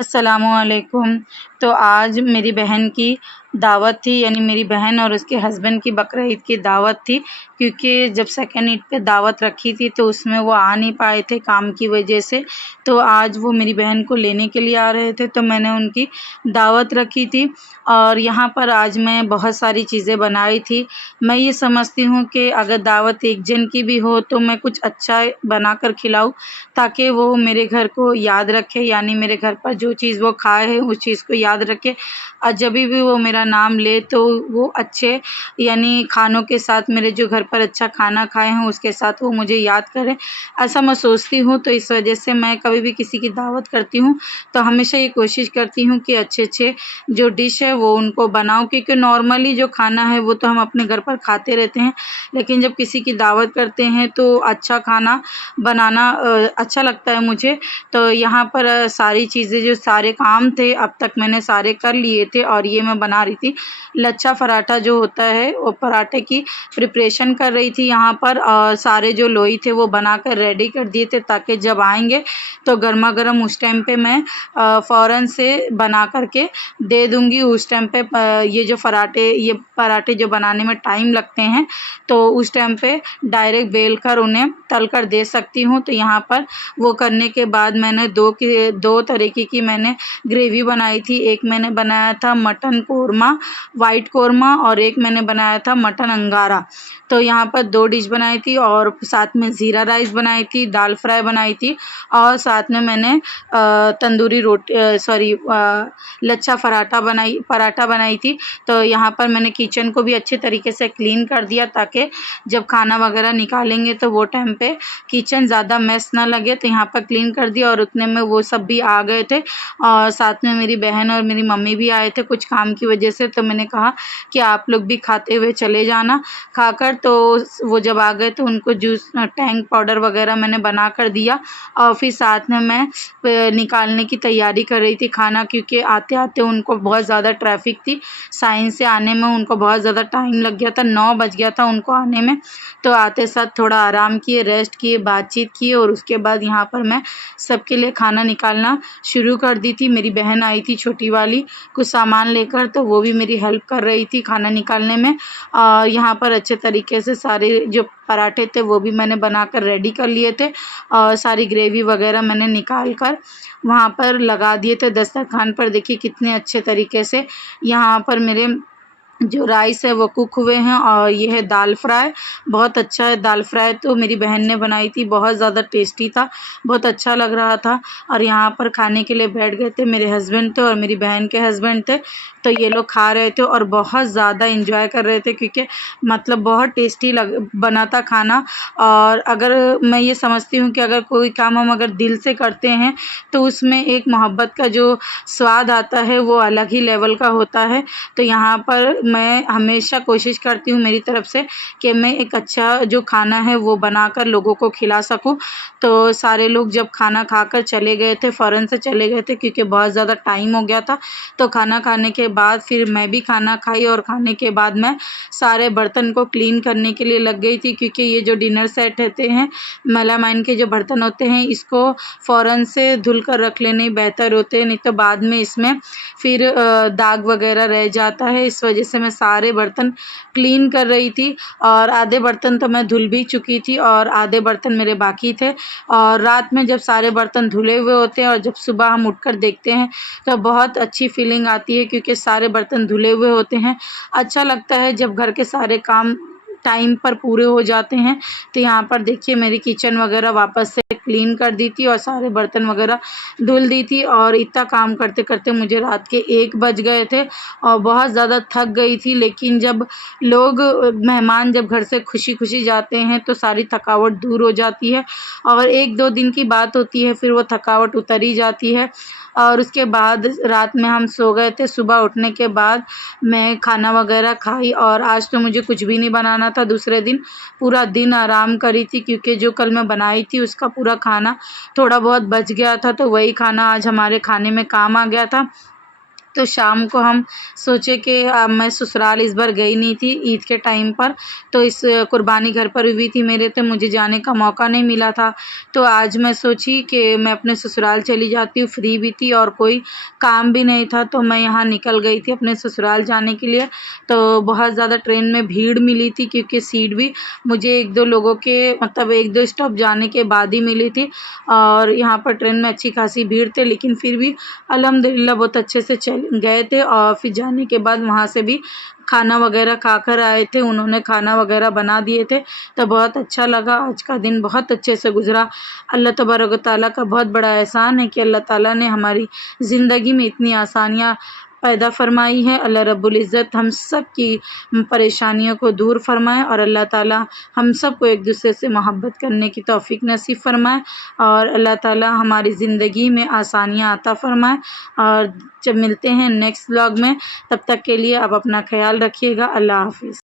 अस्सलामुअलैकुम। तो आज मेरी बहन की दावत थी, यानी मेरी बहन और उसके हस्बैंड की बकरा ईद की दावत थी। क्योंकि जब सेकंड ईद पे दावत रखी थी तो उसमें वो आ नहीं पाए थे काम की वजह से। तो आज वो मेरी बहन को लेने के लिए आ रहे थे, तो मैंने उनकी दावत रखी थी। और यहाँ पर आज मैं बहुत सारी चीज़ें बनाई थी। मैं ये समझती हूँ कि अगर दावत एक जन की भी हो तो मैं कुछ अच्छा बनाकर खिलाऊँ, ताकि वो मेरे घर को याद रखे, यानी मेरे घर पर जो चीज़ वो खाए है उस चीज़ को याद रखे। और जभी भी वो मेरा नाम ले तो वो अच्छे, यानी खानों के साथ, मेरे जो घर पर अच्छा खाना खाए हैं उसके साथ वो मुझे याद करें, ऐसा मैं सोचती हूँ। तो इस वजह से मैं कभी भी किसी की दावत करती हूँ तो हमेशा ये कोशिश करती हूँ कि अच्छे-अच्छे जो डिश है वो उनको बनाऊँ, क्योंकि नॉर्मली जो खाना है वो तो हम अपने घर पर खाते रहते हैं, लेकिन जब किसी की दावत करते हैं तो अच्छा खाना बनाना अच्छा लगता है मुझे। तो यहाँ पर सारी चीज़ें, जो सारे काम थे अब तक मैंने सारे कर लिए थे, और ये मैं बना रही थी लच्छा पराठा जो होता है, वो पराठे की प्रिपरेशन कर रही थी यहाँ पर। और सारे जो लोई थे वो बनाकर रेडी कर दिए थे, ताकि जब आएँगे तो गरमा-गरम उस टाइम पे मैं फ़ौरन से बना कर के दे दूँगी। उस टाइम पे ये पराठे जो बनाने में टाइम लगते हैं, तो उस टाइम पे डायरेक्ट बेल कर उन्हें तल कर दे सकती हूँ। तो यहाँ पर वो करने के बाद मैंने 2 तरीके की मैंने ग्रेवी बनाई थी। एक मैंने बनाया था मटन कोरमा, व्हाइट कोरमा, और एक मैंने बनाया था मटन अंगारा। तो यहाँ पर 2 डिश बनाई थी, और साथ में ज़ीरा राइस बनाई थी, दाल फ्राई बनाई थी, और साथ में मैंने तंदूरी लच्छा पराठा बनाई थी। तो यहाँ पर मैंने किचन को भी अच्छे तरीके से क्लीन कर दिया, ताकि जब खाना वगैरह निकालेंगे तो वो टाइम पे किचन ज़्यादा मेस ना लगे। तो यहाँ पर क्लीन कर दिया, और उतने में वो सब भी आ गए थे, और साथ में मेरी बहन और मेरी मम्मी भी आए थे कुछ काम की वजह से। तो मैंने कहा कि आप लोग भी खाते हुए चले जाना खाकर। तो वो जब आ गए तो उनको जूस टैंग पाउडर वगैरह मैंने बना कर दिया, और फिर साथ में मैं निकालने की तैयारी कर रही थी खाना, क्योंकि आते-आते उनको बहुत ज़्यादा ट्रैफिक थी। साइन से आने में उनको बहुत ज़्यादा टाइम लग गया था, 9 बज गया था उनको आने में। तो आते साथ थोड़ा आराम किए, रेस्ट किए, बातचीत की, और उसके बाद यहाँ पर मैं सबके लिए खाना निकालना शुरू कर दी थी। मेरी बहन आई थी छोटी वाली कुछ सामान लेकर, तो वो भी मेरी हेल्प कर रही थी खाना निकालने में। यहाँ पर अच्छे तरीके से सारे जो पराठे थे वो भी मैंने बनाकर रेडी कर लिए थे, और सारी ग्रेवी वगैरह मैंने निकाल कर वहाँ पर लगा दिए थे दस्तरखान पर। देखिए कितने अच्छे तरीके से यहाँ पर मेरे जो राइस है वो कुक हुए हैं। और ये है दाल फ्राई, बहुत अच्छा है। दाल फ्राई तो मेरी बहन ने बनाई थी, बहुत ज़्यादा टेस्टी था, बहुत अच्छा लग रहा था। और यहाँ पर खाने के लिए बैठ गए थे, मेरे हस्बैंड थे और मेरी बहन के हस्बैंड थे। तो ये लोग खा रहे थे और बहुत ज़्यादा एंजॉय कर रहे थे, क्योंकि मतलब बहुत टेस्टी लग बना था खाना। और अगर मैं ये समझती हूँ कि अगर कोई काम हम अगर दिल से करते हैं तो उसमें एक मोहब्बत का जो स्वाद आता है वो अलग ही लेवल का होता है। तो यहाँ पर मैं हमेशा कोशिश करती हूँ मेरी तरफ से कि मैं एक अच्छा जो खाना है वो बनाकर लोगों को खिला सकूँ। तो सारे लोग जब खाना खाकर चले गए थे, फ़ौरन से चले गए थे, क्योंकि बहुत ज़्यादा टाइम हो गया था। तो खाना खाने के बाद फिर मैं भी खाना खाई, और खाने के बाद मैं सारे बर्तन को क्लीन करने के लिए लग गई थी, क्योंकि ये जो डिनर सेट रहते हैं, मेलामाइन के जो बर्तन होते हैं, इसको फ़ौरन से धुल कर रख लेने बेहतर होते हैं, नहीं तो बाद में इसमें फिर दाग वगैरह रह जाता है। इस वजह से मैं सारे बर्तन क्लीन कर रही थी, और आधे बर्तन तो मैं धुल भी चुकी थी और आधे बर्तन मेरे बाकी थे। और रात में जब सारे बर्तन धुले हुए होते हैं और जब सुबह हम उठकर देखते हैं तो बहुत अच्छी फीलिंग आती है, क्योंकि सारे बर्तन धुले हुए होते हैं। अच्छा लगता है जब घर के सारे काम टाइम पर पूरे हो जाते हैं। तो यहाँ पर देखिए मेरी किचन वगैरह वापस से क्लीन कर दी थी, और सारे बर्तन वगैरह धुल दी थी, और इतना काम करते-करते मुझे रात के 1 बज गए थे, और बहुत ज़्यादा थक गई थी। लेकिन जब लोग मेहमान जब घर से खुशी-खुशी जाते हैं तो सारी थकावट दूर हो जाती है, और 1-2 दिन की बात होती है, फिर वो थकावट उतर ही जाती है। और उसके बाद रात में हम सो गए थे। सुबह उठने के बाद मैं खाना वगैरह खाई, और आज तो मुझे कुछ भी नहीं बनाना था। दूसरे दिन पूरा दिन आराम करी थी, क्योंकि जो कल मैं बनाई थी उसका पूरा खाना थोड़ा बहुत बच गया था, तो वही खाना आज हमारे खाने में काम आ गया था। तो शाम को हम सोचे कि मैं ससुराल इस बार गई नहीं थी ईद के टाइम पर, तो इस कुर्बानी घर पर हुई थी मेरे, तो मुझे जाने का मौका नहीं मिला था। तो आज मैं सोची कि मैं अपने ससुराल चली जाती हूँ, फ्री भी थी और कोई काम भी नहीं था, तो मैं यहाँ निकल गई थी अपने ससुराल जाने के लिए। तो बहुत ज़्यादा ट्रेन में भीड़ मिली थी क्योंकि सीट भी मुझे 1-2 लोगों के मतलब 1-2 स्टॉप जाने के बाद ही मिली थी और यहाँ पर ट्रेन में अच्छी खासी भीड़ थी, लेकिन फिर भी अल्हम्दुलिल्लाह बहुत अच्छे से चल गए थे। और फिर जाने के बाद वहाँ से भी खाना वगैरह खाकर आए थे, उन्होंने खाना वगैरह बना दिए थे, तो बहुत अच्छा लगा। आज का दिन बहुत अच्छे से गुज़रा। अल्लाह तबारक व तआला का बहुत बड़ा एहसान है कि अल्लाह ताला ने हमारी ज़िंदगी में इतनी आसानियाँ पैदा फ़रमाई है। अल्लाह रब्बुल इज़्ज़त हम सब की परेशानियों को दूर फ़रमाए और अल्लाह ताला हम सबको एक दूसरे से मोहब्बत करने की तौफ़ीक नसीब फ़रमाए और अल्लाह ताला हमारी ज़िंदगी में आसानियाँ अता फ़रमाए। और जब मिलते हैं नेक्स्ट व्लॉग में, तब तक के लिए आप अपना ख़्याल रखिएगा। अल्लाह हाफ़िज़।